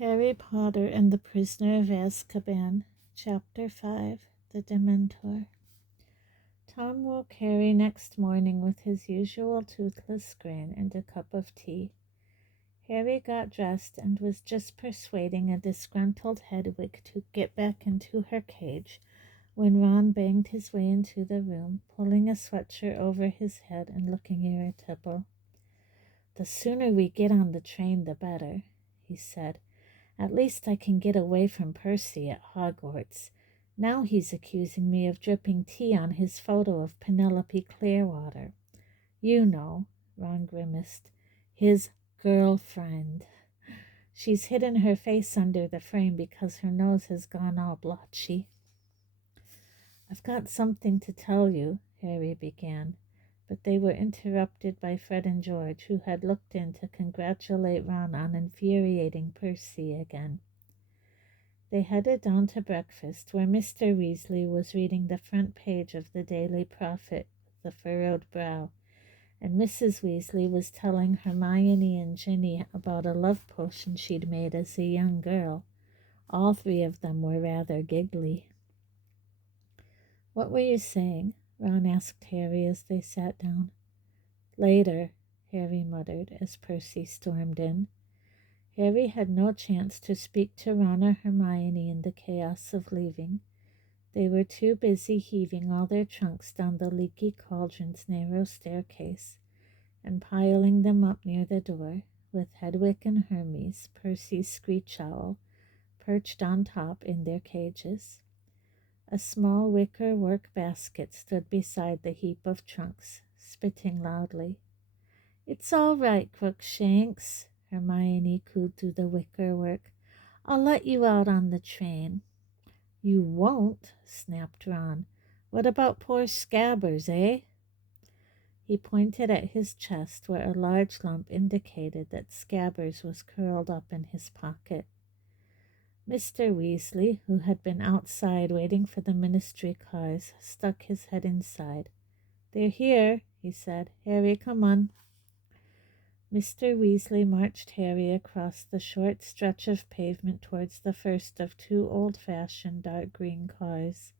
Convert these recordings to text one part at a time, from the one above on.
Harry Potter and the Prisoner of Azkaban, Chapter 5, The Dementor. Tom woke Harry next morning with his usual toothless grin and a cup of tea. Harry got dressed and was just persuading a disgruntled Hedwig to get back into her cage when Ron banged his way into the room, pulling a sweatshirt over his head and looking irritable. "The sooner we get on the train, the better," he said. "At least I can get away from Percy at Hogwarts. Now he's accusing me of dripping tea on his photo of Penelope Clearwater. You know," Ron grimaced, "his girlfriend. She's hidden her face under the frame because her nose has gone all blotchy." "I've got something to tell you," Harry began, but they were interrupted by Fred and George, who had looked in to congratulate Ron on infuriating Percy again. They headed down to breakfast, where Mr. Weasley was reading the front page of the Daily Prophet with a furrowed brow, and Mrs. Weasley was telling Hermione and Ginny about a love potion she'd made as a young girl. All three of them were rather giggly. "What were you saying?" Ron asked Harry as they sat down. "Later," Harry muttered as Percy stormed in. Harry had no chance to speak to Ron or Hermione in the chaos of leaving. They were too busy heaving all their trunks down the leaky cauldron's narrow staircase and piling them up near the door, with Hedwig and Hermes, Percy's screech owl, perched on top in their cages. A small wicker work basket stood beside the heap of trunks, spitting loudly. "It's all right, Crookshanks," Hermione cooed through the wicker work. "I'll let you out on the train." "You won't," snapped Ron. "What about poor Scabbers, eh?" He pointed at his chest, where a large lump indicated that Scabbers was curled up in his pocket. Mr. Weasley, who had been outside waiting for the ministry cars, stuck his head inside. "They're here," he said. "Harry, come on." Mr. Weasley marched Harry across the short stretch of pavement towards the first of two old-fashioned dark green cars,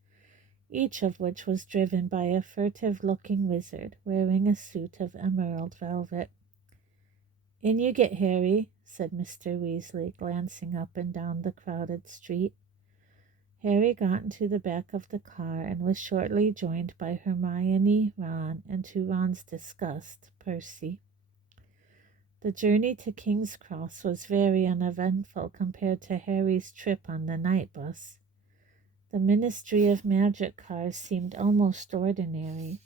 each of which was driven by a furtive-looking wizard wearing a suit of emerald velvet. "In you get, Harry," said Mr. Weasley, glancing up and down the crowded street. Harry got into the back of the car and was shortly joined by Hermione, Ron, and to Ron's disgust, Percy. The journey to King's Cross was very uneventful compared to Harry's trip on the night bus. The Ministry of Magic cars seemed almost ordinary,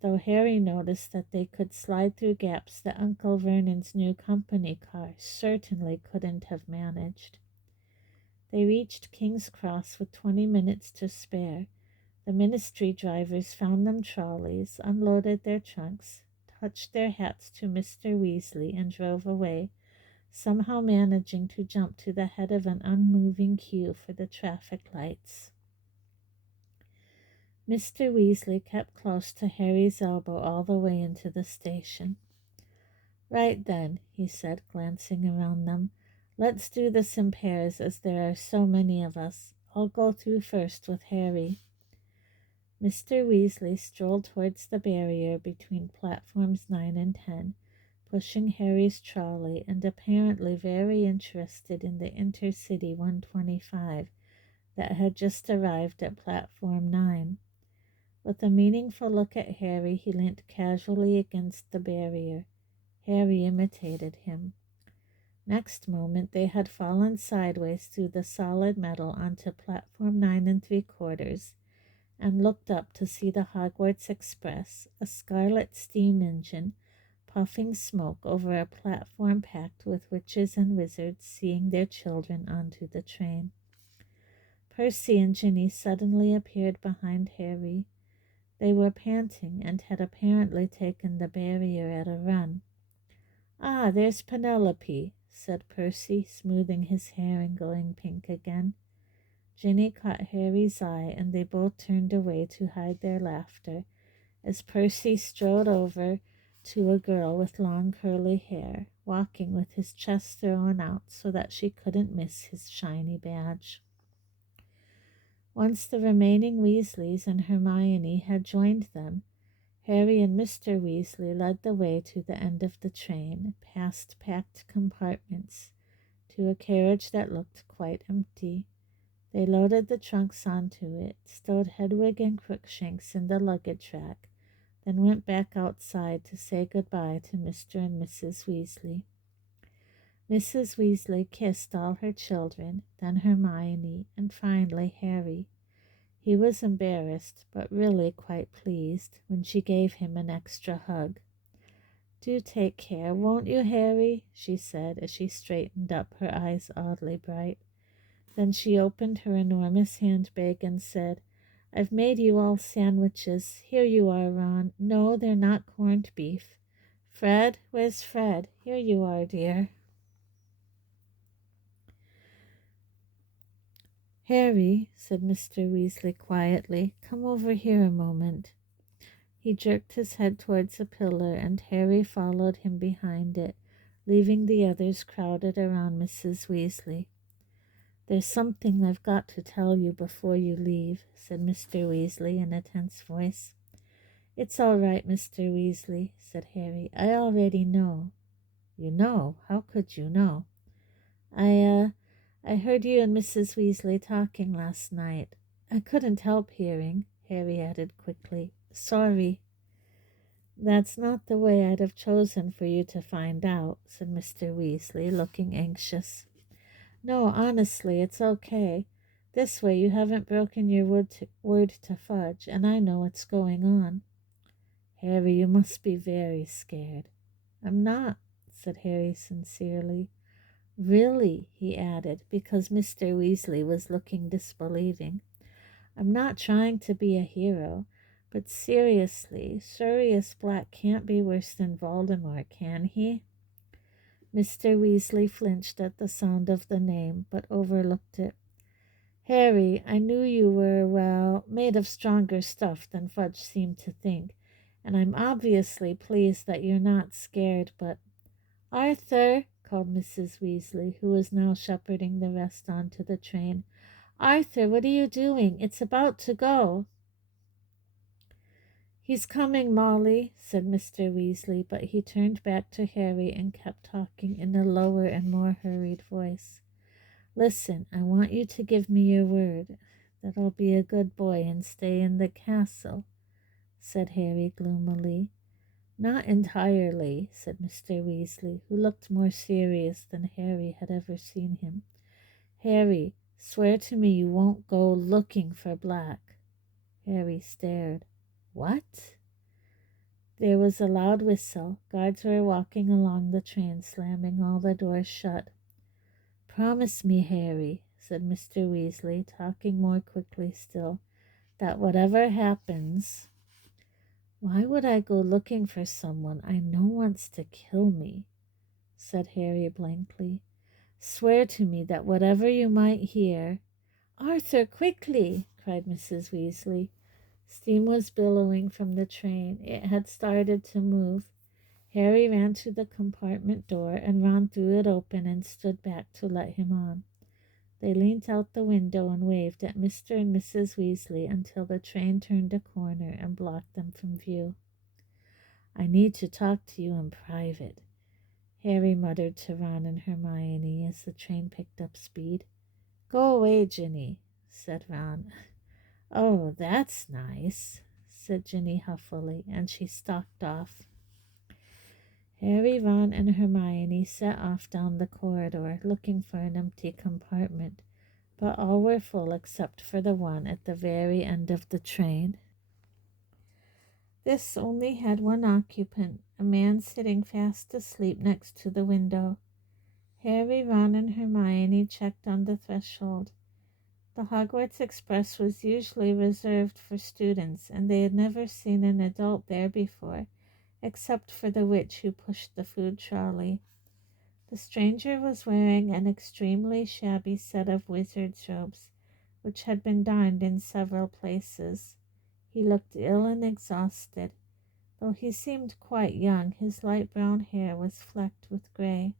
though Harry noticed that they could slide through gaps that Uncle Vernon's new company car certainly couldn't have managed. They reached King's Cross with 20 minutes to spare. The ministry drivers found them trolleys, unloaded their trunks, touched their hats to Mr. Weasley, and drove away, somehow managing to jump to the head of an unmoving queue for the traffic lights. Mr. Weasley kept close to Harry's elbow all the way into the station. "Right then," he said, glancing around them. "Let's do this in pairs, as there are so many of us. I'll go through first with Harry." Mr. Weasley strolled towards the barrier between platforms 9 and 10, pushing Harry's trolley and apparently very interested in the Intercity 125 that had just arrived at platform 9. With a meaningful look at Harry, he leant casually against the barrier. Harry imitated him. Next moment they had fallen sideways through the solid metal onto platform 9 3/4 and looked up to see the Hogwarts Express, a scarlet steam engine, puffing smoke over a platform packed with witches and wizards seeing their children onto the train. Percy and Ginny suddenly appeared behind Harry. They were panting and had apparently taken the barrier at a run. "Ah, there's Penelope," said Percy, smoothing his hair and going pink again. Ginny caught Harry's eye, and they both turned away to hide their laughter as Percy strode over to a girl with long curly hair, walking with his chest thrown out so that she couldn't miss his shiny badge. Once the remaining Weasleys and Hermione had joined them, Harry and Mr. Weasley led the way to the end of the train, past packed compartments, to a carriage that looked quite empty. They loaded the trunks onto it, stowed Hedwig and Crookshanks in the luggage rack, then went back outside to say goodbye to Mr. and Mrs. Weasley. Mrs. Weasley kissed all her children, then Hermione, and finally Harry. He was embarrassed, but really quite pleased, when she gave him an extra hug. "Do take care, won't you, Harry?" she said as she straightened up, her eyes oddly bright. Then she opened her enormous handbag and said, "I've made you all sandwiches. Here you are, Ron. No, they're not corned beef. Fred, where's Fred? Here you are, dear." "Harry," said Mr. Weasley quietly, "come over here a moment." He jerked his head towards a pillar, and Harry followed him behind it, leaving the others crowded around Mrs. Weasley. "There's something I've got to tell you before you leave," said Mr. Weasley in a tense voice. "It's all right, Mr. Weasley," said Harry. "I already know." "You know? How could you know?" I heard you and Mrs. Weasley talking last night. I couldn't help hearing," Harry added quickly. "Sorry." "That's not the way I'd have chosen for you to find out," said Mr. Weasley, looking anxious. "No, honestly, it's okay. This way you haven't broken your word to Fudge, and I know what's going on." "Harry, you must be very scared." "I'm not," said Harry sincerely. "Really," he added, because Mr. Weasley was looking disbelieving. "I'm not trying to be a hero, but seriously, Sirius Black can't be worse than Voldemort, can he?" Mr. Weasley flinched at the sound of the name, but overlooked it. "Harry, I knew you were, well, made of stronger stuff than Fudge seemed to think, and I'm obviously pleased that you're not scared, but—" "Arthur!" called Mrs. Weasley, who was now shepherding the rest onto the train. "Arthur, what are you doing? It's about to go." "He's coming, Molly," said Mr. Weasley, but he turned back to Harry and kept talking in a lower and more hurried voice. "Listen, I want you to give me your word that I'll be a good boy and stay in the castle," said Harry gloomily. "Not entirely," said Mr. Weasley, who looked more serious than Harry had ever seen him. "Harry, swear to me you won't go looking for Black." Harry stared. "What?" There was a loud whistle. Guards were walking along the train, slamming all the doors shut. "Promise me, Harry," said Mr. Weasley, talking more quickly still, "that whatever happens—" "Why would I go looking for someone I know wants to kill me?" said Harry blankly. "Swear to me that whatever you might hear—" "Arthur, quickly!" cried Mrs. Weasley. Steam was billowing from the train. It had started to move. Harry ran to the compartment door, and Ron threw it open and stood back to let him on. They leaned out the window and waved at Mr. and Mrs. Weasley until the train turned a corner and blocked them from view. "I need to talk to you in private," Harry muttered to Ron and Hermione as the train picked up speed. "Go away, Ginny," said Ron. "Oh, that's nice," said Ginny huffily, and she stalked off. Harry, Ron, and Hermione set off down the corridor, looking for an empty compartment, but all were full except for the one at the very end of the train. This only had one occupant, a man sitting fast asleep next to the window. Harry, Ron, and Hermione checked on the threshold. The Hogwarts Express was usually reserved for students, and they had never seen an adult there before, except for the witch who pushed the food trolley. The stranger was wearing an extremely shabby set of wizard's robes, which had been darned in several places. He looked ill and exhausted. Though he seemed quite young, his light brown hair was flecked with gray.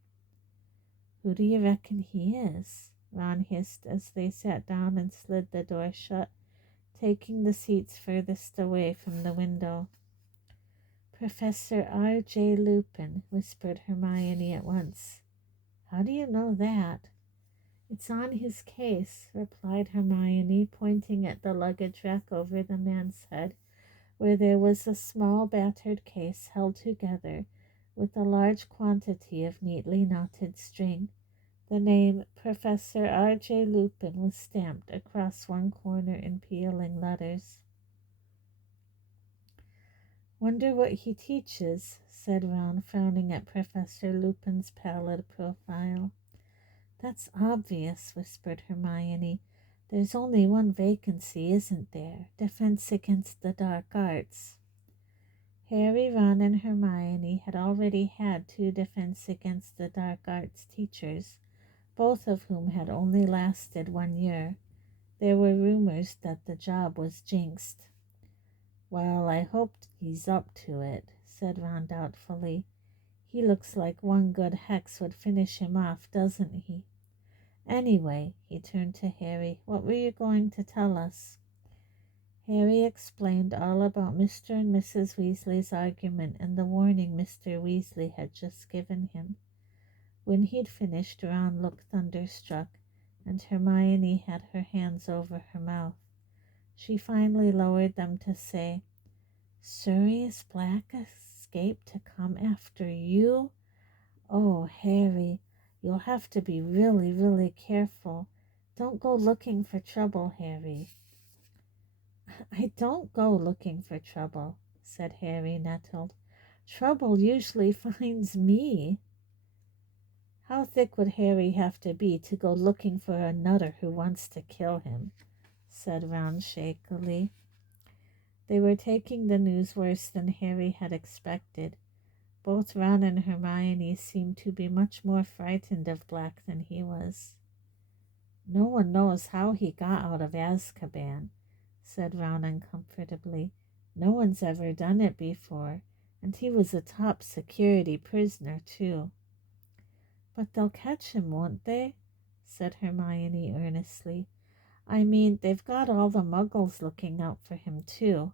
"Who do you reckon he is?" Ron hissed as they sat down and slid the door shut, taking the seats furthest away from the window. "Professor R.J. Lupin," whispered Hermione at once. "How do you know that?" "It's on his case," replied Hermione, pointing at the luggage rack over the man's head, where there was a small battered case held together with a large quantity of neatly knotted string. The name Professor R.J. Lupin was stamped across one corner in peeling letters. "Wonder what he teaches," said Ron, frowning at Professor Lupin's pallid profile. "That's obvious," whispered Hermione. "There's only one vacancy, isn't there? Defense against the dark arts." Harry, Ron, and Hermione had already had 2 defense against the dark arts teachers, both of whom had only lasted 1 year. There were rumors that the job was jinxed. "Well, I hope he's up to it," said Ron doubtfully. "He looks like one good hex would finish him off, doesn't he? Anyway," he turned to Harry, "what were you going to tell us?" Harry explained all about Mr. and Mrs. Weasley's argument and the warning Mr. Weasley had just given him. When he'd finished, Ron looked thunderstruck, and Hermione had her hands over her mouth. She finally lowered them to say, "Sirius Black escaped to come after you? Oh, Harry, you'll have to be really, really careful. Don't go looking for trouble, Harry." "I don't go looking for trouble," said Harry, nettled. "Trouble usually finds me." "How thick would Harry have to be to go looking for a nutter who wants to kill him?" said Ron shakily. They were taking the news worse than Harry had expected. Both Ron and Hermione seemed to be much more frightened of Black than he was. "No one knows how he got out of Azkaban," said Ron uncomfortably. "No one's ever done it before, and he was a top security prisoner, too." "But they'll catch him, won't they?" said Hermione earnestly. "I mean, they've got all the muggles looking out for him, too."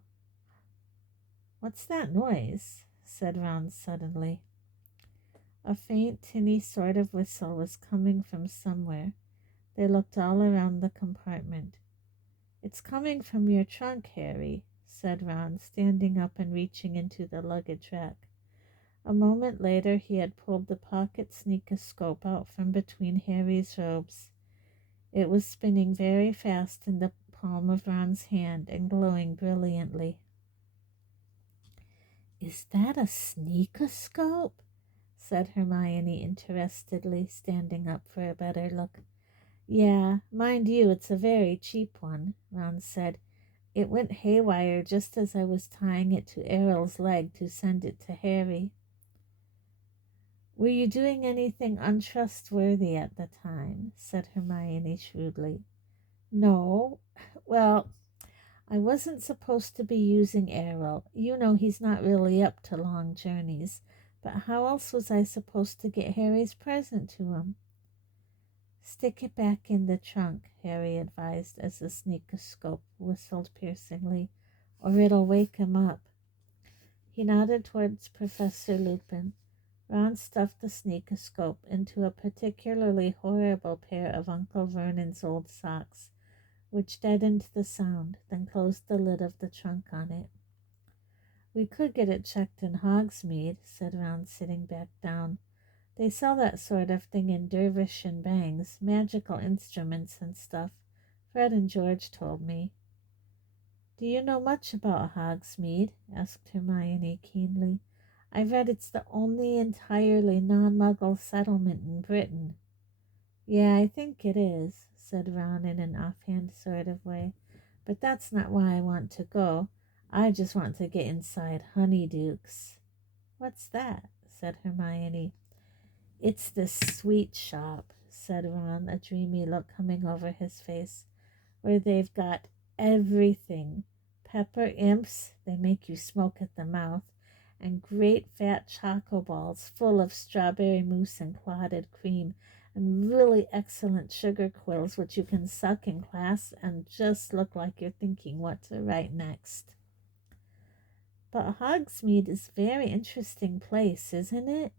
"What's that noise?" said Ron suddenly. A faint, tinny sort of whistle was coming from somewhere. They looked all around the compartment. "It's coming from your trunk, Harry," said Ron, standing up and reaching into the luggage rack. A moment later he had pulled the pocket sneakoscope out from between Harry's robes. It was spinning very fast in the palm of Ron's hand and glowing brilliantly. "Is that a sneakoscope?" said Hermione interestedly, standing up for a better look. "Yeah, mind you, it's a very cheap one," Ron said. "It went haywire just as I was tying it to Errol's leg to send it to Harry." "Were you doing anything untrustworthy at the time?" said Hermione shrewdly. "No. Well, I wasn't supposed to be using Errol. You know he's not really up to long journeys. But how else was I supposed to get Harry's present to him?" "Stick it back in the trunk," Harry advised as the sneakoscope whistled piercingly, "or it'll wake him up." He nodded towards Professor Lupin. Ron stuffed the sneakoscope into a particularly horrible pair of Uncle Vernon's old socks, which deadened the sound, then closed the lid of the trunk on it. "We could get it checked in Hogsmeade," said Ron, sitting back down. "They sell that sort of thing in Dervish and Bangs, magical instruments and stuff. Fred and George told me." "Do you know much about Hogsmeade?" asked Hermione keenly. "I read it's the only entirely non-Muggle settlement in Britain." "Yeah, I think it is," said Ron in an offhand sort of way. "But that's not why I want to go. I just want to get inside Honeydukes." "What's that?" said Hermione. "It's the sweet shop," said Ron, a dreamy look coming over his face, "where they've got everything. Pepper imps, they make you smoke at the mouth, and great fat choco balls full of strawberry mousse and clotted cream, and really excellent sugar quills which you can suck in class and just look like you're thinking what to write next. But Hogsmeade is a very interesting place, isn't it?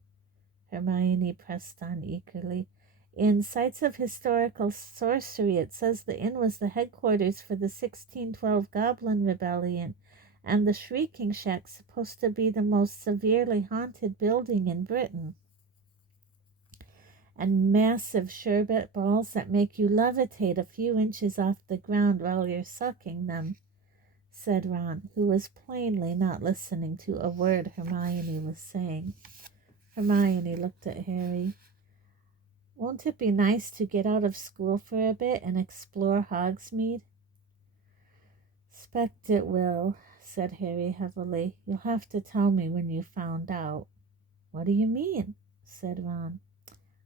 Hermione pressed on eagerly. In Sites of Historical Sorcery, it says the inn was the headquarters for the 1612 Goblin Rebellion, and the Shrieking Shack's supposed to be the most severely haunted building in Britain. And massive sherbet balls that make you levitate a few inches off the ground while you're sucking them, said Ron, who was plainly not listening to a word Hermione was saying. Hermione looked at Harry. Won't it be nice to get out of school for a bit and explore Hogsmeade? Expect it will, said Harry heavily. You'll have to tell me when you found out. What do you mean? Said Ron.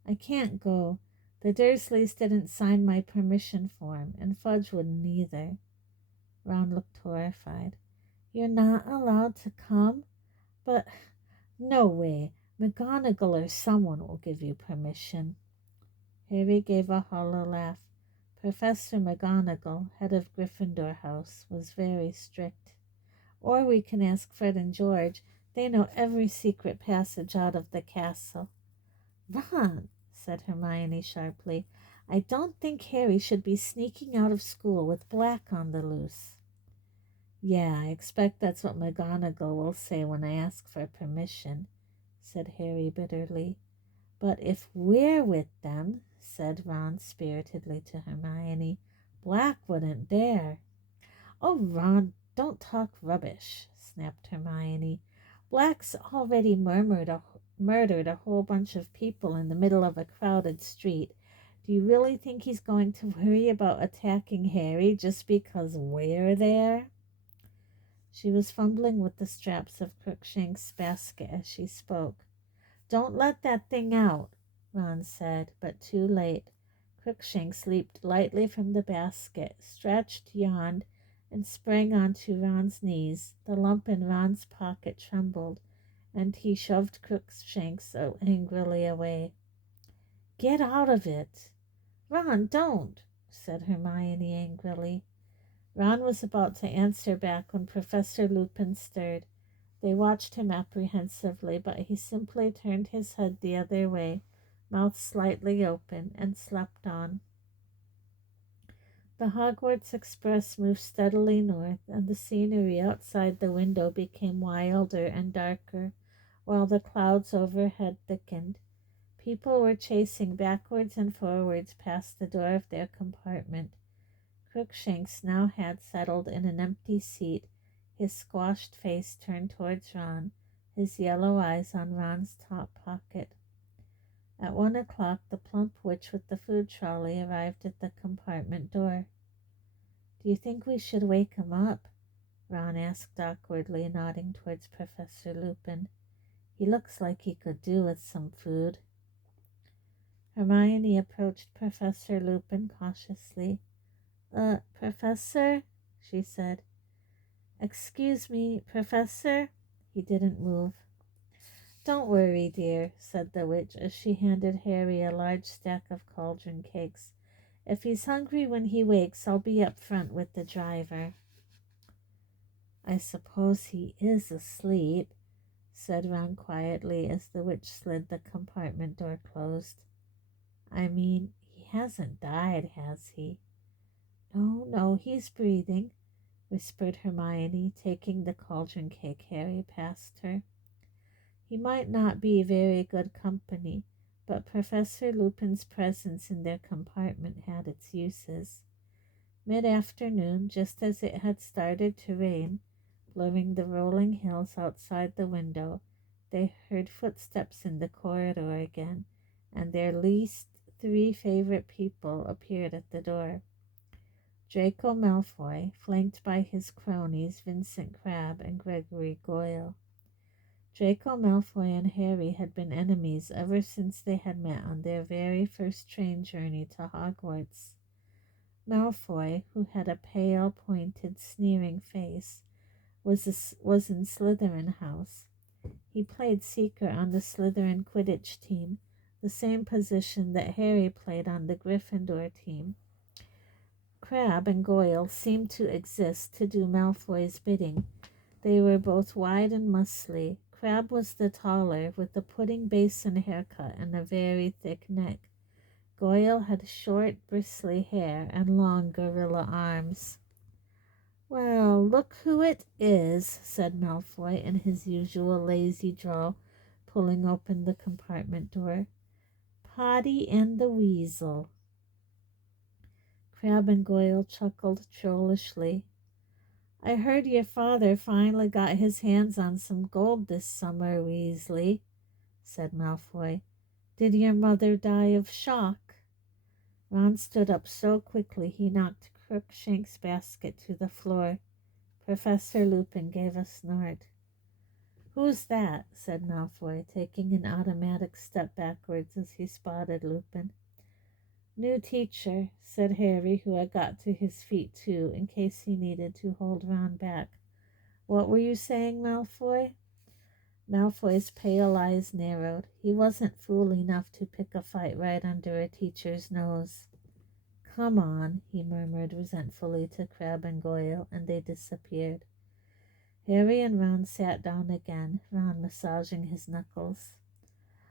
I can't go. The Dursleys didn't sign my permission form, and Fudge wouldn't either. Ron looked horrified. You're not allowed to come? But no way. McGonagall or someone will give you permission. Harry gave a hollow laugh. Professor McGonagall, head of Gryffindor House, was very strict. Or we can ask Fred and George. They know every secret passage out of the castle. Ron, said Hermione sharply, I don't think Harry should be sneaking out of school with Black on the loose. Yeah, I expect that's what McGonagall will say when I ask for permission, said Harry bitterly. But if we're with them, said Ron spiritedly to Hermione, Black wouldn't dare. Oh, Ron, don't talk rubbish, snapped Hermione. Black's already murdered a whole bunch of people in the middle of a crowded street. Do you really think he's going to worry about attacking Harry just because we're there? She was fumbling with the straps of Crookshank's basket as she spoke. Don't let that thing out, Ron said, but too late. Crookshanks leaped lightly from the basket, stretched, yawned, and sprang onto Ron's knees. The lump in Ron's pocket trembled, and he shoved Crookshanks angrily away. Get out of it. Ron, don't, said Hermione angrily. Ron was about to answer back when Professor Lupin stirred. They watched him apprehensively, but he simply turned his head the other way, mouth slightly open, and slept on. The Hogwarts Express moved steadily north, and the scenery outside the window became wilder and darker, while the clouds overhead thickened. People were chasing backwards and forwards past the door of their compartment. Crookshanks now had settled in an empty seat, his squashed face turned towards Ron, his yellow eyes on Ron's top pocket. At 1 o'clock, the plump witch with the food trolley arrived at the compartment door. Do you think we should wake him up? Ron asked awkwardly, nodding towards Professor Lupin. He looks like he could do with some food. Hermione approached Professor Lupin cautiously. Professor? She said. Excuse me, Professor? He didn't move. Don't worry, dear, said the witch as she handed Harry a large stack of cauldron cakes. If he's hungry when he wakes, I'll be up front with the driver. I suppose he is asleep, said Ron quietly as the witch slid the compartment door closed. I mean, he hasn't died, has he? No, he's breathing, whispered Hermione, taking the cauldron cake Harry passed her. He might not be very good company, but Professor Lupin's presence in their compartment had its uses. Mid-afternoon, just as it had started to rain, blurring the rolling hills outside the window, they heard footsteps in the corridor again, and their least 3 favorite people appeared at the door. Draco Malfoy, flanked by his cronies Vincent Crabbe and Gregory Goyle. Draco Malfoy and Harry had been enemies ever since they had met on their very first train journey to Hogwarts. Malfoy, who had a pale, pointed, sneering face, was in Slytherin House. He played seeker on the Slytherin Quidditch team, the same position that Harry played on the Gryffindor team. Crabbe and Goyle seemed to exist to do Malfoy's bidding. They were both wide and muscly. Crabbe was the taller, with the pudding basin haircut and a very thick neck. Goyle had short, bristly hair and long gorilla arms. "Well, look who it is," said Malfoy in his usual lazy drawl, pulling open the compartment door. "Potty and the Weasel." Crabbe and Goyle chuckled trollishly. "I heard your father finally got his hands on some gold this summer, Weasley," said Malfoy. "Did your mother die of shock?" Ron stood up so quickly he knocked Crookshank's basket to the floor. Professor Lupin gave a snort. "Who's that?" said Malfoy, taking an automatic step backwards as he spotted Lupin. "New teacher," said Harry, who had got to his feet too, in case he needed to hold Ron back. "What were you saying, Malfoy?" Malfoy's pale eyes narrowed. He wasn't fool enough to pick a fight right under a teacher's nose. "Come on," he murmured resentfully to Crabbe and Goyle, and they disappeared. Harry and Ron sat down again, Ron massaging his knuckles.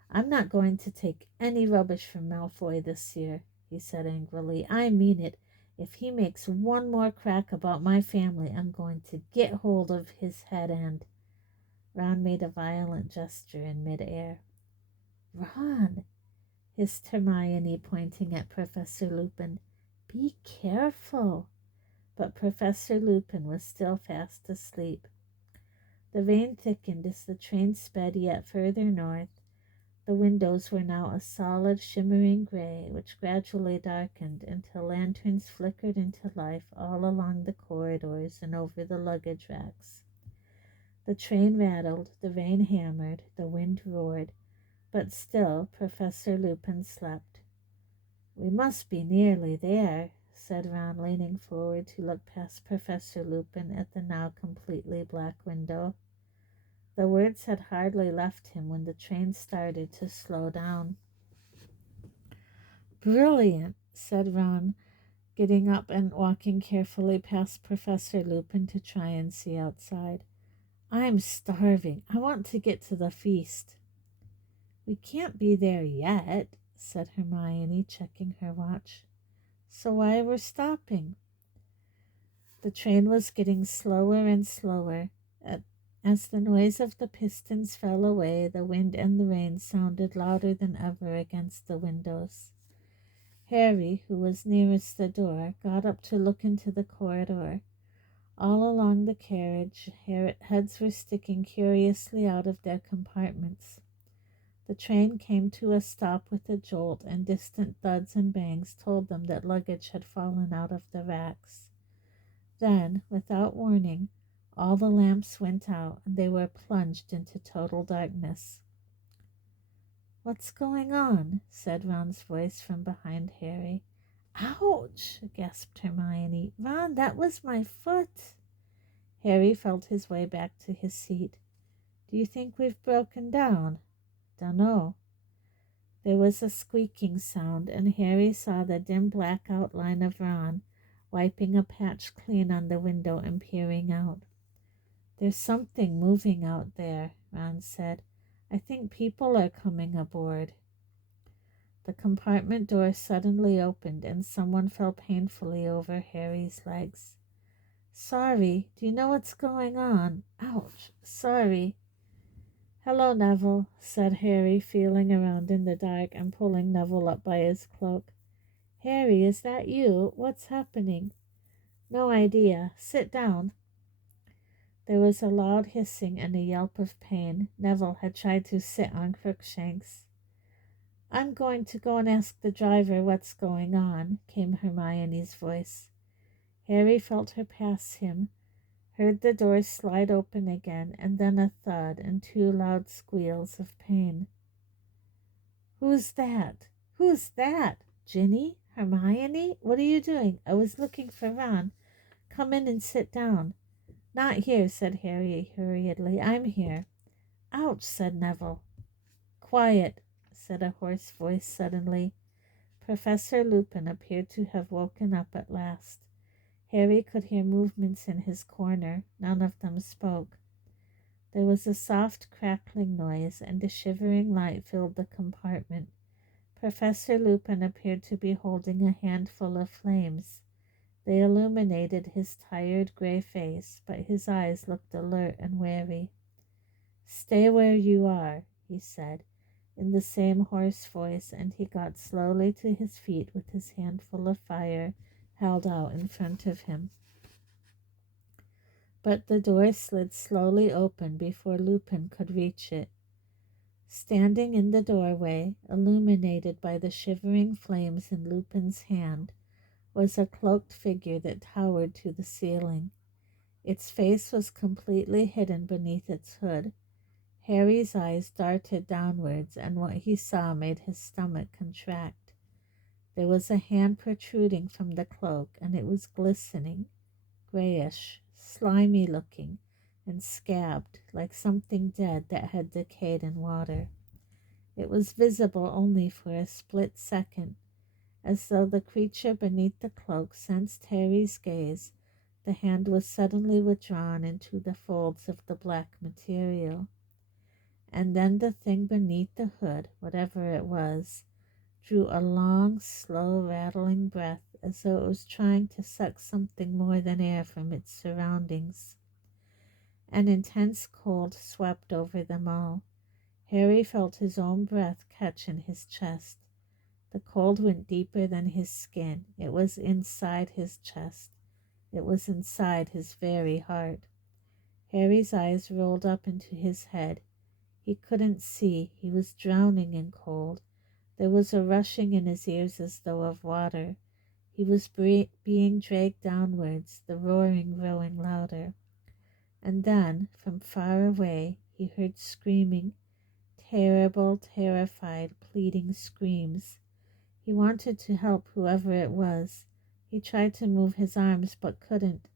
"I'm not going to take any rubbish from Malfoy this year," he said angrily. "I mean it. If he makes one more crack about my family, I'm going to get hold of his head and—" Ron made a violent gesture in midair. "Ron," hissed Hermione, pointing at Professor Lupin. "Be careful." But Professor Lupin was still fast asleep. The rain thickened as the train sped yet further north. The windows were now a solid, shimmering gray, which gradually darkened until lanterns flickered into life all along the corridors and over the luggage racks. The train rattled, the rain hammered, the wind roared, but still Professor Lupin slept. "We must be nearly there," said Ron, leaning forward to look past Professor Lupin at the now completely black window. The words had hardly left him when the train started to slow down. "Brilliant," said Ron, getting up and walking carefully past Professor Lupin to try and see outside. "I'm starving. I want to get to the feast." "We can't be there yet," said Hermione, checking her watch. "So why we're stopping?" The train was getting slower and slower. As the noise of the pistons fell away, the wind and the rain sounded louder than ever against the windows. Harry, who was nearest the door, got up to look into the corridor. All along the carriage, heads were sticking curiously out of their compartments. The train came to a stop with a jolt, and distant thuds and bangs told them that luggage had fallen out of the racks. Then, without warning, all the lamps went out, and they were plunged into total darkness. "What's going on?" said Ron's voice from behind Harry. "Ouch!" gasped Hermione. "Ron, that was my foot." Harry felt his way back to his seat. "Do you think we've broken down?" "Dunno." There was a squeaking sound, and Harry saw the dim black outline of Ron, wiping a patch clean on the window and peering out. "There's something moving out there," Ron said. "I think people are coming aboard." The compartment door suddenly opened, and someone fell painfully over Harry's legs. "Sorry, do you know what's going on? Ouch, sorry." "Hello, Neville," said Harry, feeling around in the dark and pulling Neville up by his cloak. "Harry, is that you? What's happening?" "No idea. Sit down." There was a loud hissing and a yelp of pain. Neville had tried to sit on Crookshanks. "I'm going to go and ask the driver what's going on," came Hermione's voice. Harry felt her pass him, heard the door slide open again, and then a thud and two loud squeals of pain. "Who's that? Who's that? Ginny? Hermione? What are you doing?" "I was looking for Ron. Come in and sit down." "Not here," said Harry hurriedly. "I'm here." Ouch, said Neville. Quiet, said a hoarse voice suddenly. Professor Lupin appeared to have woken up at last. Harry could hear movements in his corner. None of them spoke. There was a soft crackling noise, and a shivering light filled the compartment. Professor Lupin appeared to be holding a handful of flames. They illuminated his tired gray face, but his eyes looked alert and wary. "Stay where you are," he said, in the same hoarse voice, and he got slowly to his feet with his handful of fire held out in front of him. But the door slid slowly open before Lupin could reach it. Standing in the doorway, illuminated by the shivering flames in Lupin's hand, was a cloaked figure that towered to the ceiling. Its face was completely hidden beneath its hood. Harry's eyes darted downwards, and what he saw made his stomach contract. There was a hand protruding from the cloak, and it was glistening, grayish, slimy looking, and scabbed, like something dead that had decayed in water. It was visible only for a split second. As though the creature beneath the cloak sensed Harry's gaze, the hand was suddenly withdrawn into the folds of the black material. And then the thing beneath the hood, whatever it was, drew a long, slow, rattling breath, as though it was trying to suck something more than air from its surroundings. An intense cold swept over them all. Harry felt his own breath catch in his chest. The cold went deeper than his skin. It was inside his chest. It was inside his very heart. Harry's eyes rolled up into his head. He couldn't see. He was drowning in cold. There was a rushing in his ears as though of water. He was being dragged downwards, the roaring growing louder. And then, from far away, he heard screaming, terrible, terrified, pleading screams. He wanted to help whoever it was. He tried to move his arms, but couldn't.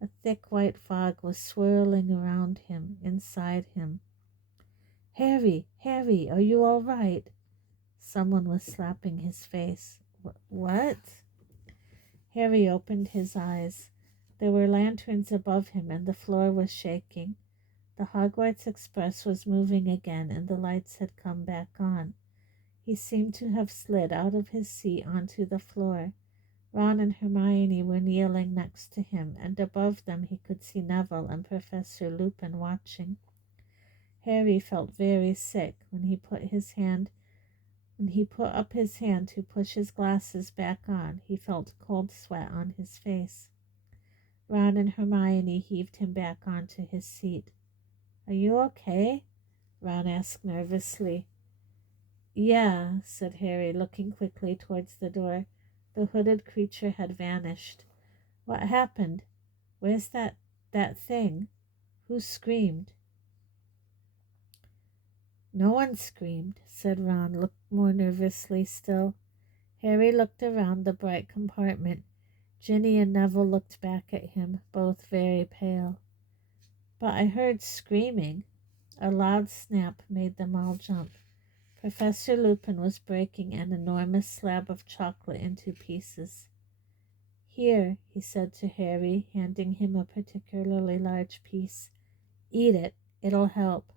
A thick white fog was swirling around him, inside him. "Harry, Harry, are you all right?" Someone was slapping his face. What? Harry opened his eyes. There were lanterns above him, and the floor was shaking. The Hogwarts Express was moving again, and the lights had come back on. He seemed to have slid out of his seat onto the floor. Ron and Hermione were kneeling next to him, and above them he could see Neville and Professor Lupin watching. Harry felt very sick when he put up his hand to push his glasses back on. He felt cold sweat on his face. Ron and Hermione heaved him back onto his seat. "Are you okay?" Ron asked nervously. "Yeah," said Harry, looking quickly towards the door. The hooded creature had vanished. "What happened? Where's that thing? Who screamed?" "No one screamed," said Ron, looked more nervously still. Harry looked around the bright compartment. Ginny and Neville looked back at him, both very pale. "But I heard screaming." A loud snap made them all jump. Professor Lupin was breaking an enormous slab of chocolate into pieces. "Here," he said to Harry, handing him a particularly large piece. "Eat it. It'll help."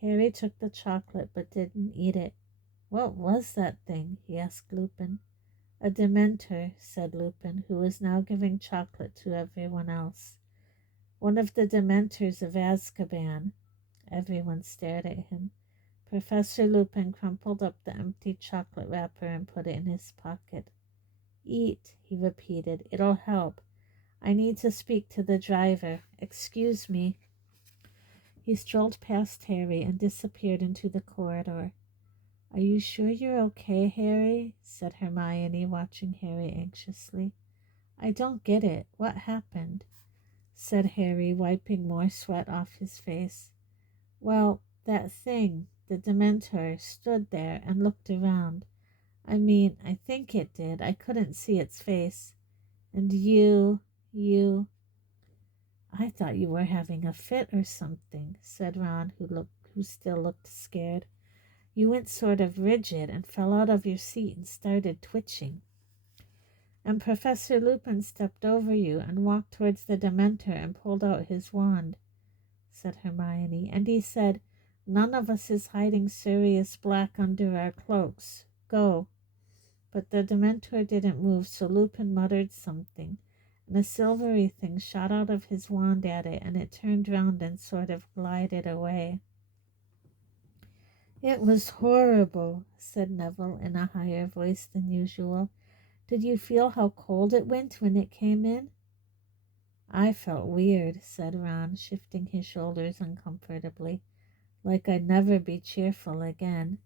Harry took the chocolate but didn't eat it. "What was that thing?" he asked Lupin. "A Dementor," said Lupin, who was now giving chocolate to everyone else. "One of the Dementors of Azkaban." Everyone stared at him. Professor Lupin crumpled up the empty chocolate wrapper and put it in his pocket. "Eat," he repeated. "It'll help. I need to speak to the driver. Excuse me." He strolled past Harry and disappeared into the corridor. "Are you sure you're okay, Harry?" said Hermione, watching Harry anxiously. "I don't get it. What happened?" said Harry, wiping more sweat off his face. "Well, that thing, the Dementor, stood there and looked around. I mean, I think it did. I couldn't see its face. And you... "I thought you were having a fit or something," said Ron, who still looked scared. "You went sort of rigid and fell out of your seat and started twitching." "And Professor Lupin stepped over you and walked towards the Dementor and pulled out his wand," said Hermione. "And he said, 'None of us is hiding Sirius Black under our cloaks. Go.' But the Dementor didn't move, so Lupin muttered something, and a silvery thing shot out of his wand at it, and it turned round and sort of glided away." "It was horrible," said Neville in a higher voice than usual. "Did you feel how cold it went when it came in?" "I felt weird," said Ron, shifting his shoulders uncomfortably, "like I'd never be cheerful again."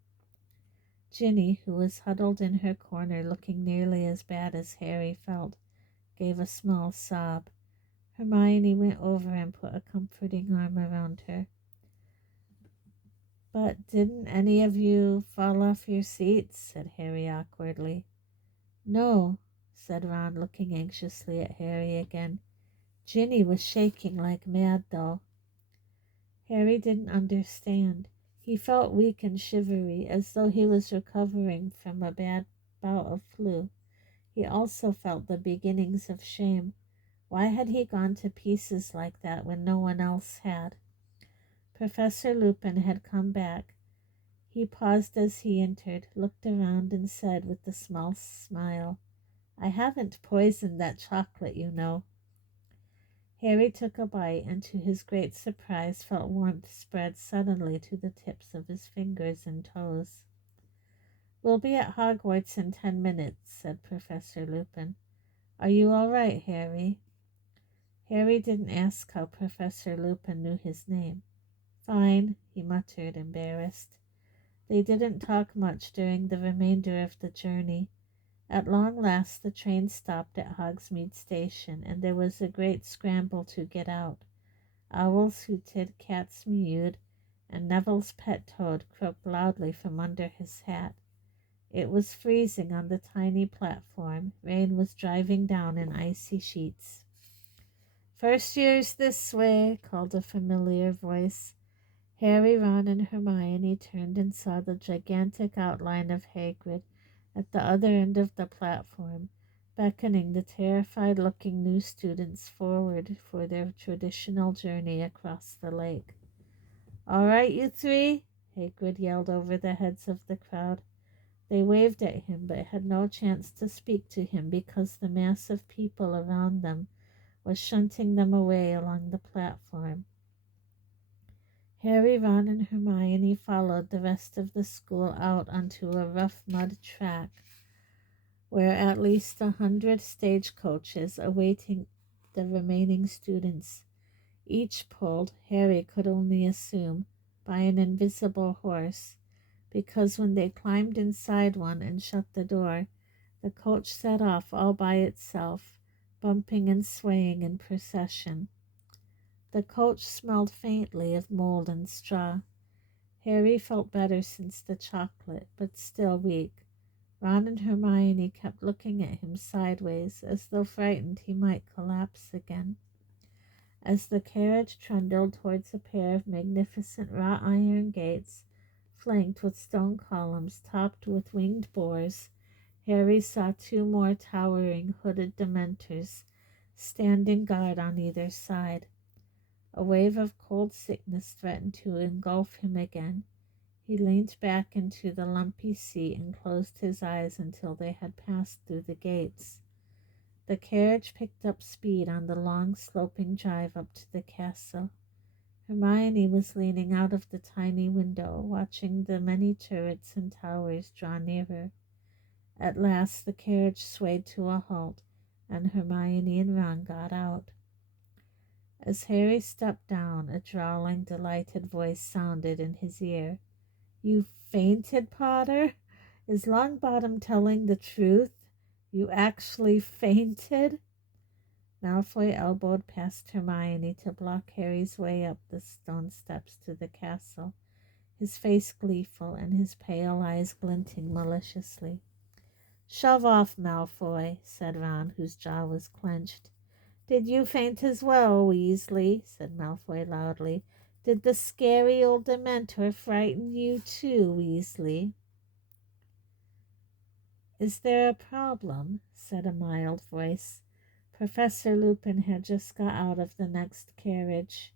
Ginny, who was huddled in her corner looking nearly as bad as Harry felt, gave a small sob. Hermione went over and put a comforting arm around her. "But didn't any of you fall off your seats?" said Harry awkwardly. "No," said Ron, looking anxiously at Harry again. "Ginny was shaking like mad, though." Harry didn't understand. He felt weak and shivery, as though he was recovering from a bad bout of flu. He also felt the beginnings of shame. Why had he gone to pieces like that when no one else had? Professor Lupin had come back. He paused as he entered, looked around, and said with a small smile, "I haven't poisoned that chocolate, you know." Harry took a bite and to his great surprise felt warmth spread suddenly to the tips of his fingers and toes. "We'll be at Hogwarts in 10 minutes, said Professor Lupin. "Are you all right, Harry?" Harry didn't ask how Professor Lupin knew his name. "Fine," he muttered, embarrassed. They didn't talk much during the remainder of the journey. At long last the train stopped at Hogsmeade Station, and there was a great scramble to get out. Owls hooted, cats mewed, and Neville's pet toad croaked loudly from under his hat. It was freezing on the tiny platform. Rain was driving down in icy sheets. "First years this way," called a familiar voice. Harry, Ron, and Hermione turned and saw the gigantic outline of Hagrid at the other end of the platform, beckoning the terrified-looking new students forward for their traditional journey across the lake. "All right, you three," Hagrid yelled over the heads of the crowd. They waved at him, but had no chance to speak to him because the mass of people around them was shunting them away along the platform. Harry, Ron, and Hermione followed the rest of the school out onto a rough mud track where at least 100 stagecoaches awaiting the remaining students, each pulled, Harry could only assume, by an invisible horse, because when they climbed inside one and shut the door, the coach set off all by itself, bumping and swaying in procession. The coach smelled faintly of mold and straw. Harry felt better since the chocolate, but still weak. Ron and Hermione kept looking at him sideways, as though frightened he might collapse again. As the carriage trundled towards a pair of magnificent wrought iron gates, flanked with stone columns topped with winged boars, Harry saw 2 more towering hooded Dementors standing guard on either side. A wave of cold sickness threatened to engulf him again. He leaned back into the lumpy seat and closed his eyes until they had passed through the gates. The carriage picked up speed on the long sloping drive up to the castle. Hermione was leaning out of the tiny window, watching the many turrets and towers draw nearer. At last the carriage swayed to a halt, and Hermione and Ron got out. As Harry stepped down, a drawling, delighted voice sounded in his ear. "You fainted, Potter? Is Longbottom telling the truth? You actually fainted?" Malfoy elbowed past Hermione to block Harry's way up the stone steps to the castle, his face gleeful and his pale eyes glinting maliciously. "Shove off, Malfoy," said Ron, whose jaw was clenched. "Did you faint as well, Weasley?" said Malfoy loudly. Did the scary old Dementor frighten you too, Weasley? Is there a problem? Said a mild voice. Professor Lupin had just got out of the next carriage.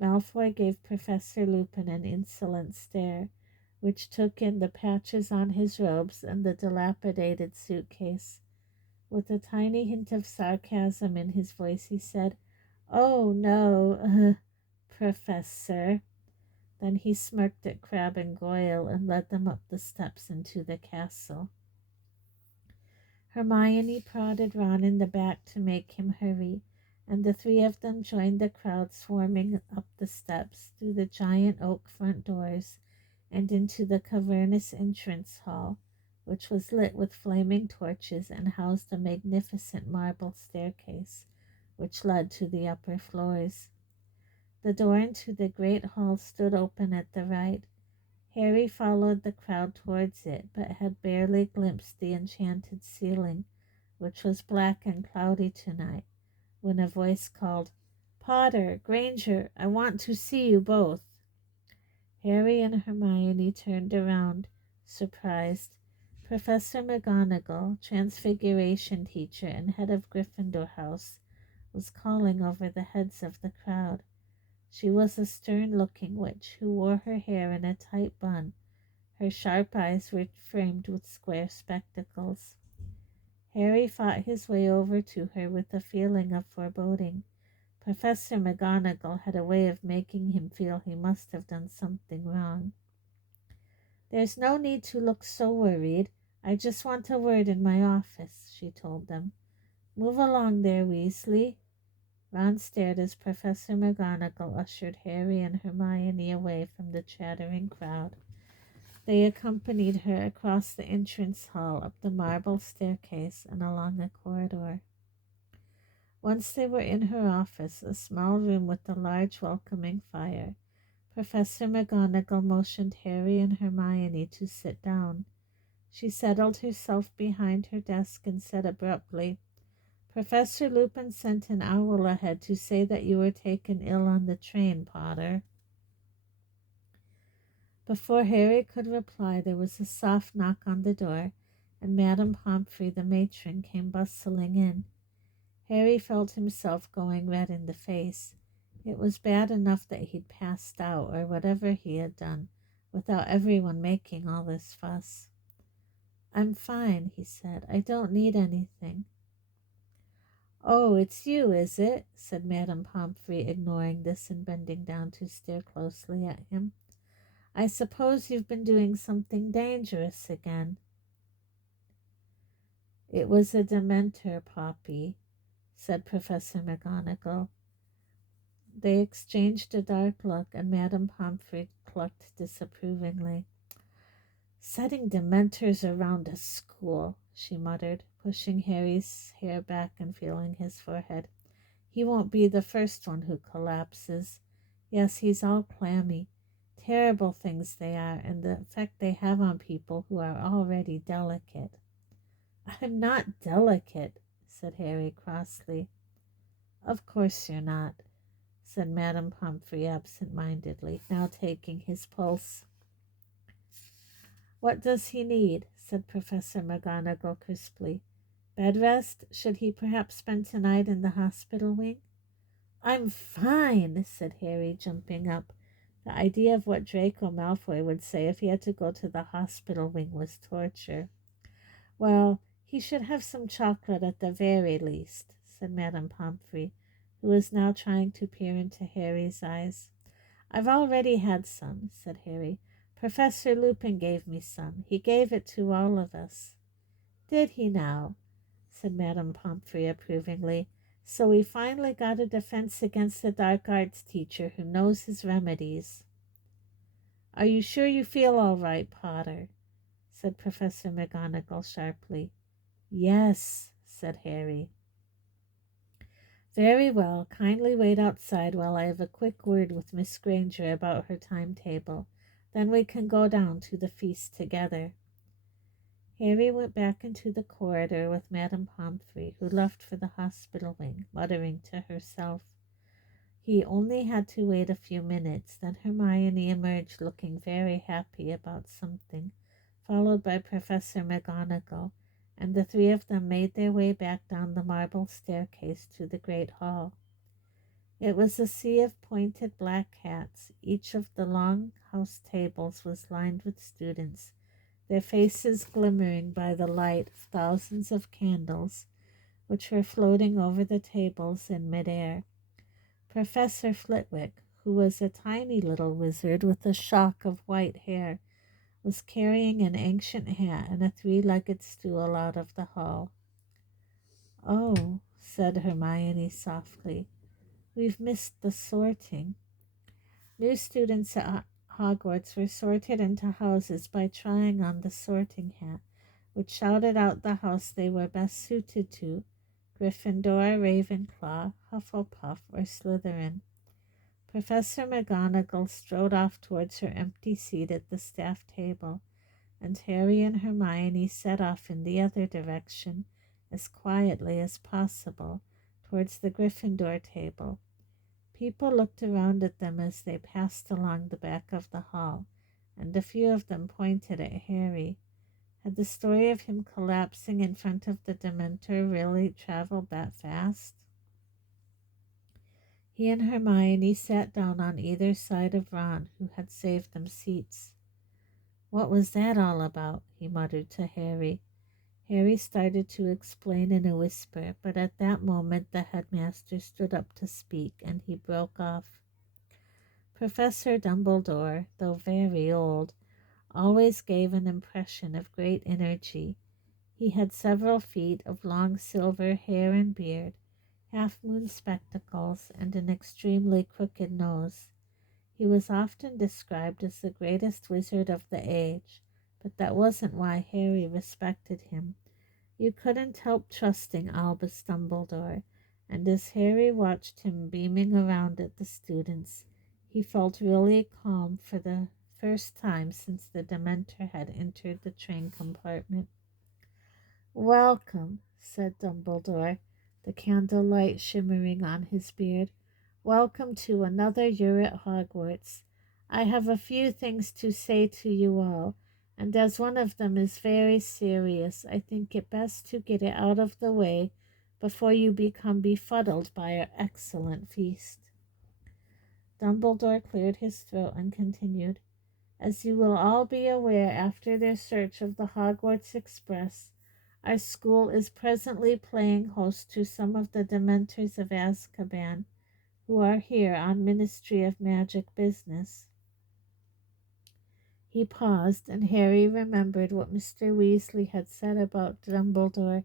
Malfoy gave Professor Lupin an insolent stare, which took in the patches on his robes and the dilapidated suitcase. With a tiny hint of sarcasm in his voice, he said, "Oh, no, Professor." Then he smirked at Crabbe and Goyle and led them up the steps into the castle. Hermione prodded Ron in the back to make him hurry, and the three of them joined the crowd swarming up the steps, through the giant oak front doors, and into the cavernous entrance hall, which was lit with flaming torches and housed a magnificent marble staircase, which led to the upper floors. The door into the great hall stood open at the right. Harry followed the crowd towards it, but had barely glimpsed the enchanted ceiling, which was black and cloudy tonight, when a voice called, "Potter, Granger, I want to see you both." Harry and Hermione turned around, surprised. Professor McGonagall, Transfiguration teacher and head of Gryffindor House, was calling over the heads of the crowd. She was a stern-looking witch who wore her hair in a tight bun. Her sharp eyes were framed with square spectacles. Harry fought his way over to her with a feeling of foreboding. Professor McGonagall had a way of making him feel he must have done something wrong. "There's no need to look so worried. I just want a word in my office," she told them. "Move along there, Weasley." Ron stared as Professor McGonagall ushered Harry and Hermione away from the chattering crowd. They accompanied her across the entrance hall, up the marble staircase, and along a corridor. Once they were in her office, a small room with a large welcoming fire. Professor McGonagall motioned Harry and Hermione to sit down. She settled herself behind her desk and said abruptly, "Professor Lupin sent an owl ahead to say that you were taken ill on the train, Potter." Before Harry could reply, there was a soft knock on the door, and Madame Pomfrey, the matron, came bustling in. Harry felt himself going red in the face. It was bad enough that he'd passed out, or whatever he had done, without everyone making all this fuss. "I'm fine," he said. "I don't need anything." "Oh, it's you, is it?" said Madame Pomfrey, ignoring this and bending down to stare closely at him. "I suppose you've been doing something dangerous again." "It was a Dementor, Poppy," said Professor McGonagall. They exchanged a dark look, and Madame Pomfrey clucked disapprovingly. "Setting Dementors around a school," she muttered, pushing Harry's hair back and feeling his forehead. "He won't be the first one who collapses. Yes, he's all clammy. Terrible things they are, and the effect they have on people who are already delicate." "I'm not delicate," said Harry crossly. "Of course you're not," said Madame Pomfrey absent-mindedly, now taking his pulse. "What does he need?" said Professor McGonagall crisply. "Bed rest? Should he perhaps spend tonight in the hospital wing?" "I'm fine," said Harry, jumping up. The idea of what Draco Malfoy would say if he had to go to the hospital wing was torture. "Well, he should have some chocolate at the very least," said Madame Pomfrey, who was now trying to peer into Harry's eyes. "I've already had some," said Harry. "Professor Lupin gave me some. He gave it to all of us." "Did he now?" said Madame Pomfrey approvingly. "So we finally got a defense against the dark arts teacher who knows his remedies." "Are you sure you feel all right, Potter?" said Professor McGonagall sharply. "Yes," said Harry. "Very well. Kindly wait outside while I have a quick word with Miss Granger about her timetable. Then we can go down to the feast together." Harry went back into the corridor with Madame Pomfrey, who left for the hospital wing, muttering to herself. He only had to wait a few minutes. Then Hermione emerged looking very happy about something, followed by Professor McGonagall, and the three of them made their way back down the marble staircase to the great hall. It was a sea of pointed black hats. Each of the long house tables was lined with students, their faces glimmering by the light of thousands of candles which were floating over the tables in midair. Professor Flitwick, who was a tiny little wizard with a shock of white hair, was carrying an ancient hat and a three-legged stool out of the hall. "Oh," said Hermione softly, "we've missed the sorting." New students at Hogwarts were sorted into houses by trying on the sorting hat, which shouted out the house they were best suited to: Gryffindor, Ravenclaw, Hufflepuff, or Slytherin. Professor McGonagall strode off towards her empty seat at the staff table, and Harry and Hermione set off in the other direction as quietly as possible towards the Gryffindor table. People looked around at them as they passed along the back of the hall, and a few of them pointed at Harry. Had the story of him collapsing in front of the Dementor really traveled that fast? He and Hermione sat down on either side of Ron, who had saved them seats. "What was that all about?" he muttered to Harry. Harry started to explain in a whisper, but at that moment the headmaster stood up to speak, and he broke off. Professor Dumbledore, though very old, always gave an impression of great energy. He had several feet of long silver hair and beard, half-moon spectacles, and an extremely crooked nose. He was often described as the greatest wizard of the age, but that wasn't why Harry respected him. You couldn't help trusting Albus Dumbledore, and as Harry watched him beaming around at the students, he felt really calm for the first time since the Dementor had entered the train compartment. "Welcome," said Dumbledore, the candlelight shimmering on his beard. "Welcome to another year at Hogwarts. I have a few things to say to you all, and as one of them is very serious, I think it best to get it out of the way before you become befuddled by our excellent feast." Dumbledore cleared his throat and continued, "As you will all be aware, after their search of the Hogwarts Express, our school is presently playing host to some of the Dementors of Azkaban, who are here on Ministry of Magic business." He paused, and Harry remembered what Mr. Weasley had said about Dumbledore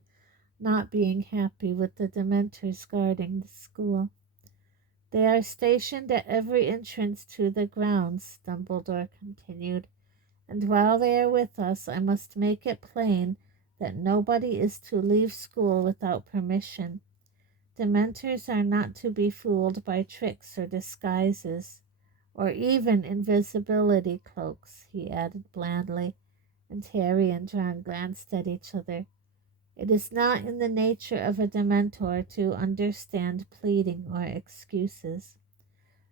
not being happy with the Dementors guarding the school. "They are stationed at every entrance to the grounds," Dumbledore continued, "and while they are with us, I must make it plain that nobody is to leave school without permission. Dementors are not to be fooled by tricks or disguises, or even invisibility cloaks," he added blandly, and Harry and Ron glanced at each other. It is not in the nature of a Dementor to understand pleading or excuses.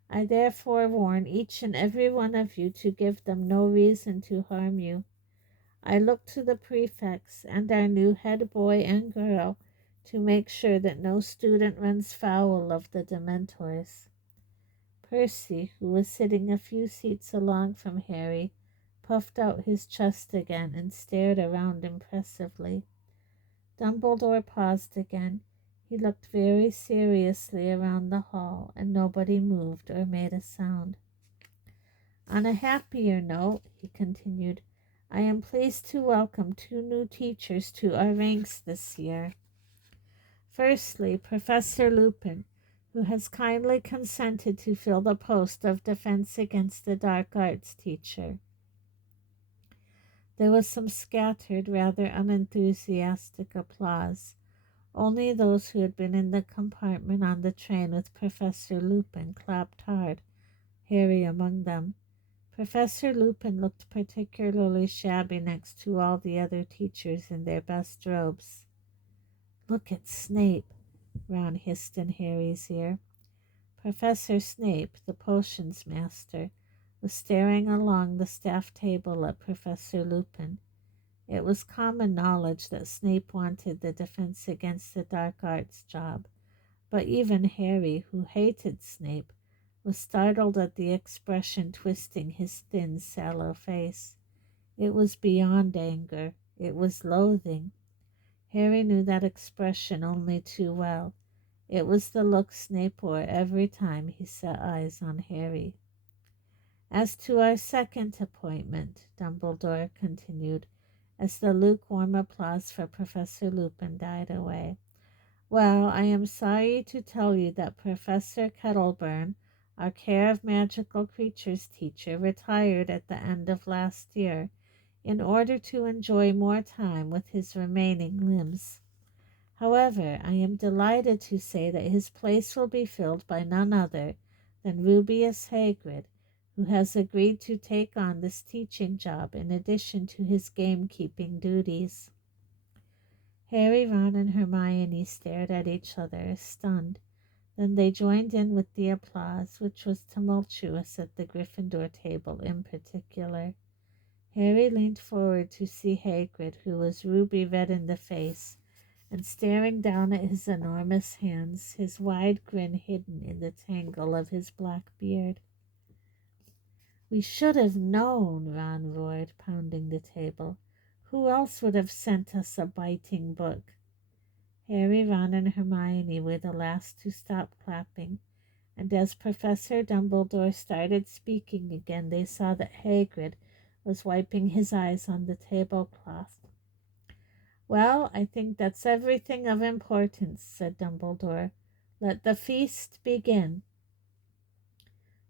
I therefore warn each and every one of you to give them no reason to harm you. I look to the prefects and our new head boy and girl to make sure that no student runs foul of the Dementors." Percy, who was sitting a few seats along from Harry, puffed out his chest again and stared around impressively. Dumbledore paused again. He looked very seriously around the hall, and nobody moved or made a sound. "On a happier note," he continued, "I am pleased to welcome 2 new teachers to our ranks this year. Firstly, Professor Lupin, who has kindly consented to fill the post of Defense Against the Dark Arts teacher." There was some scattered, rather unenthusiastic applause. Only those who had been in the compartment on the train with Professor Lupin clapped hard, Harry among them. Professor Lupin looked particularly shabby next to all the other teachers in their best robes. "Look at Snape," Ron hissed in Harry's ear. Professor Snape, the potions master, was staring along the staff table at Professor Lupin. It was common knowledge that Snape wanted the Defense Against the Dark Arts job, but even Harry, who hated Snape, was startled at the expression twisting his thin, sallow face. It was beyond anger. It was loathing. Harry knew that expression only too well. It was the look Snape wore every time he set eyes on Harry. "As to our second appointment," Dumbledore continued, as the lukewarm applause for Professor Lupin died away. "Well, I am sorry to tell you that Professor Kettleburn, our Care of Magical Creatures teacher, retired at the end of last year in order to enjoy more time with his remaining limbs. However, I am delighted to say that his place will be filled by none other than Rubeus Hagrid, who has agreed to take on this teaching job in addition to his gamekeeping duties." Harry, Ron, and Hermione stared at each other, stunned. Then they joined in with the applause, which was tumultuous at the Gryffindor table in particular. Harry leaned forward to see Hagrid, who was ruby red in the face, and staring down at his enormous hands, his wide grin hidden in the tangle of his black beard. "We should have known," Ron roared, pounding the table. "Who else would have sent us a biting book?" Harry, Ron, and Hermione were the last to stop clapping, and as Professor Dumbledore started speaking again, they saw that Hagrid was wiping his eyes on the tablecloth. "Well, I think that's everything of importance," said Dumbledore. "Let the feast begin."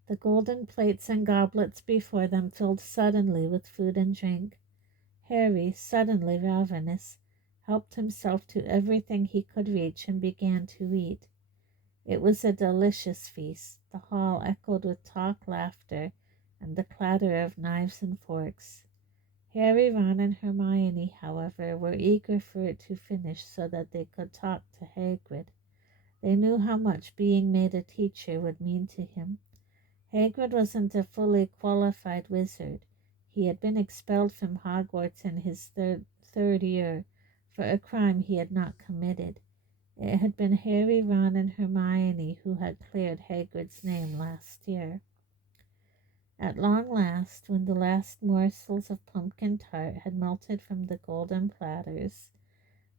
The golden plates and goblets before them filled suddenly with food and drink. Harry, suddenly ravenous, helped himself to everything he could reach and began to eat. It was a delicious feast. The hall echoed with talk, laughter, and the clatter of knives and forks. Harry, Ron, and Hermione, however, were eager for it to finish so that they could talk to Hagrid. They knew how much being made a teacher would mean to him. Hagrid wasn't a fully qualified wizard. He had been expelled from Hogwarts in his third year for a crime he had not committed. It had been Harry, Ron, and Hermione who had cleared Hagrid's name last year. At long last, when the last morsels of pumpkin tart had melted from the golden platters,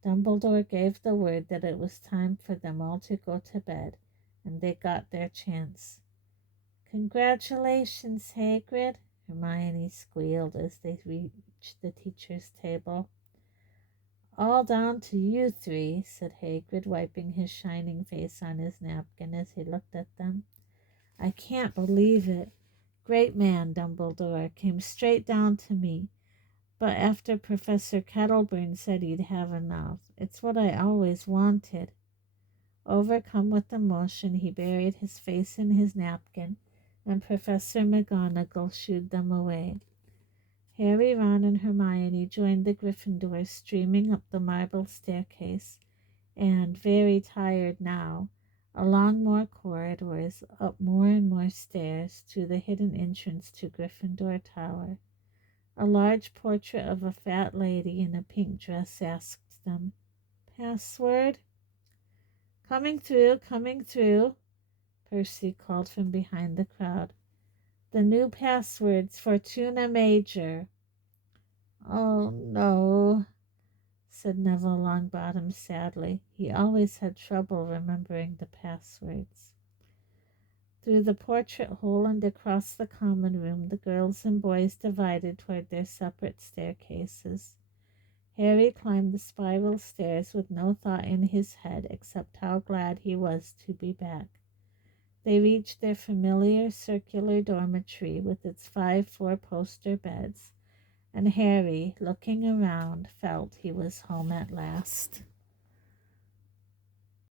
Dumbledore gave the word that it was time for them all to go to bed, and they got their chance. "Congratulations, Hagrid," Hermione squealed as they reached the teacher's table. "All down to you three," said Hagrid, wiping his shining face on his napkin as he looked at them. "I can't believe it. Great man, Dumbledore, came straight down to me. But after Professor Kettleburn said he'd have enough. It's what I always wanted." Overcome with emotion, he buried his face in his napkin, and Professor McGonagall shooed them away. Harry, Ron, and Hermione joined the Gryffindors streaming up the marble staircase, and, very tired now, along more corridors, up more and more stairs, to the hidden entrance to Gryffindor Tower. A large portrait of a fat lady in a pink dress asked them, "Password?" Coming through," Percy called from behind the crowd. "The new password's Fortuna Major." "Oh, no," said Neville Longbottom sadly. He always had trouble remembering the passwords. Through the portrait hole and across the common room, the girls and boys divided toward their separate staircases. Harry climbed the spiral stairs with no thought in his head except how glad he was to be back. They reached their familiar circular dormitory with its 5 four-poster beds, and Harry, looking around, felt he was home at last.